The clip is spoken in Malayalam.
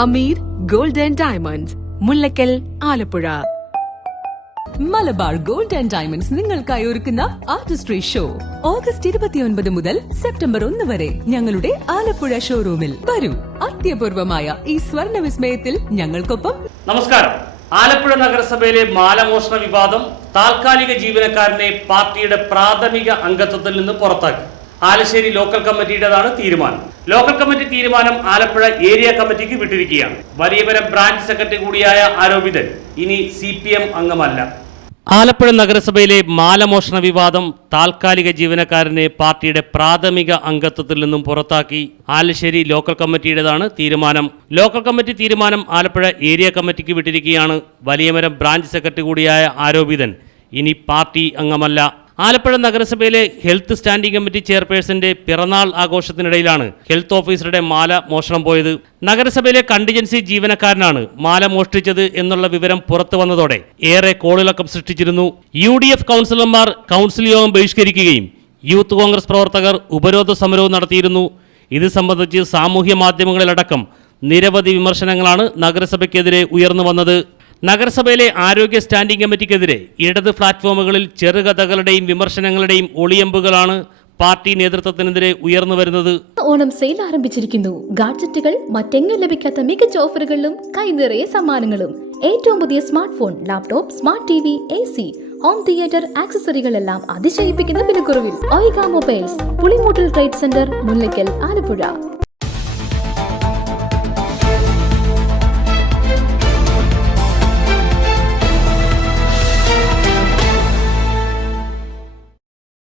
Hameer gold and diamonds, Mullakkal, Alappuzha. Malabar gold and diamonds നിങ്ങൾക്കായി ഒരുക്കുന്ന ആർട്ടിസ്ട്രി ഷോ ഓഗസ്റ്റ് 29 മുതൽ സെപ്റ്റംബർ 1 വരെ ഞങ്ങളുടെ ആലപ്പുഴ ഷോറൂമിൽ വരൂ. അത്യപൂർവമായ ഈ സ്വർണ്ണ വിസ്മയത്തിൽ ഞങ്ങൾക്കൊപ്പം. നമസ്കാരം. ആലപ്പുഴ നഗരസഭയിലെ മാലമോഷണ വിവാദം താൽക്കാലിക ജീവനക്കാരനെ പാർട്ടിയുടെ പ്രാഥമിക അംഗത്വത്തിൽ നിന്ന് പുറത്താക്കി. ആലശ്ശേരി ലോക്കൽ കമ്മിറ്റിയുടേതാണ് തീരുമാനം. ലോക്കൽ കമ്മിറ്റി തീരുമാനം ആലപ്പുഴ ഏരിയ കമ്മിറ്റിക്ക് വിട്ടിരിക്കുകയാണ്. വലിയമരം ബ്രാഞ്ച് സെക്രട്ടറി കൂടിയായ ആരോപിതൻ ഇനി CPM അംഗമല്ല. ആലപ്പുഴ നഗരസഭയിലെ മാലമോഷണ വിവാദം താൽക്കാലിക ജീവനക്കാരനെ പാർട്ടിയുടെ പ്രാഥമിക അംഗത്വത്തിൽ നിന്നും പുറത്താക്കി. ആലശ്ശേരി ലോക്കൽ കമ്മിറ്റിയുടേതാണ് തീരുമാനം. ലോക്കൽ കമ്മിറ്റി തീരുമാനം ആലപ്പുഴ ഏരിയ കമ്മിറ്റിക്ക് വിട്ടിരിക്കുകയാണ്. വലിയമരം ബ്രാഞ്ച് സെക്രട്ടറി കൂടിയായ ആരോപിതൻ ഇനി പാർട്ടി അംഗമല്ല. ആലപ്പുഴ നഗരസഭയിലെ ഹെൽത്ത് സ്റ്റാൻഡിംഗ് കമ്മിറ്റി ചെയർപേഴ്സന്റെ പിറന്നാൾ ആഘോഷത്തിനിടയിലാണ് ഹെൽത്ത് ഓഫീസറുടെ മാല മോഷണം പോയത്. നഗരസഭയിലെ കണ്ടിജൻസി ജീവനക്കാരനാണ് മാല മോഷ്ടിച്ചത് എന്നുള്ള വിവരം പുറത്തു വന്നതോടെ ഏറെ കോളിളക്കം സൃഷ്ടിച്ചിരുന്നു. UDF കൗൺസിലർമാർ കൗൺസിൽ യോഗം ബഹിഷ്കരിക്കുകയും യൂത്ത് കോൺഗ്രസ് പ്രവർത്തകർ ഉപരോധ സമരവും നടത്തിയിരുന്നു. ഇത് സംബന്ധിച്ച് സാമൂഹ്യ മാധ്യമങ്ങളിലടക്കം നിരവധി വിമർശനങ്ങളാണ് നഗരസഭയ്ക്കെതിരെ ഉയർന്നു വന്നത്. നഗരസഭയിലെ ആരോഗ്യ സ്റ്റാൻഡിംഗ് കമ്മിറ്റിക്കെതിരെ ഇടത് പ്ലാറ്റ്ഫോമുകളിൽ ചെറുകഥകളുടെയും വിമർശനങ്ങളുടെയും ഒളിയമ്പുകളാണ് പാർട്ടി നേതൃത്വത്തിനെതിരെ ഉയർന്നു വരുന്നത്. ഓണം സെയിൽ ആരംഭിച്ചിരിക്കുന്നു. ഗാഡ്ജറ്റുകൾ മറ്റെങ്ങും ലഭിക്കാത്ത മികച്ച ഓഫറുകളിലും കൈനിറയെ സമ്മാനങ്ങളും. ഏറ്റവും പുതിയ smart phone, laptop, smart TV, AC, home theatre ആക്സസറികളെല്ലാം അതിശയിപ്പിക്കുന്ന വിലക്കുറവിൽ. ഒയിഗ mobiles, Pulimoottil trade centre, Mullakkal, Alappuzha.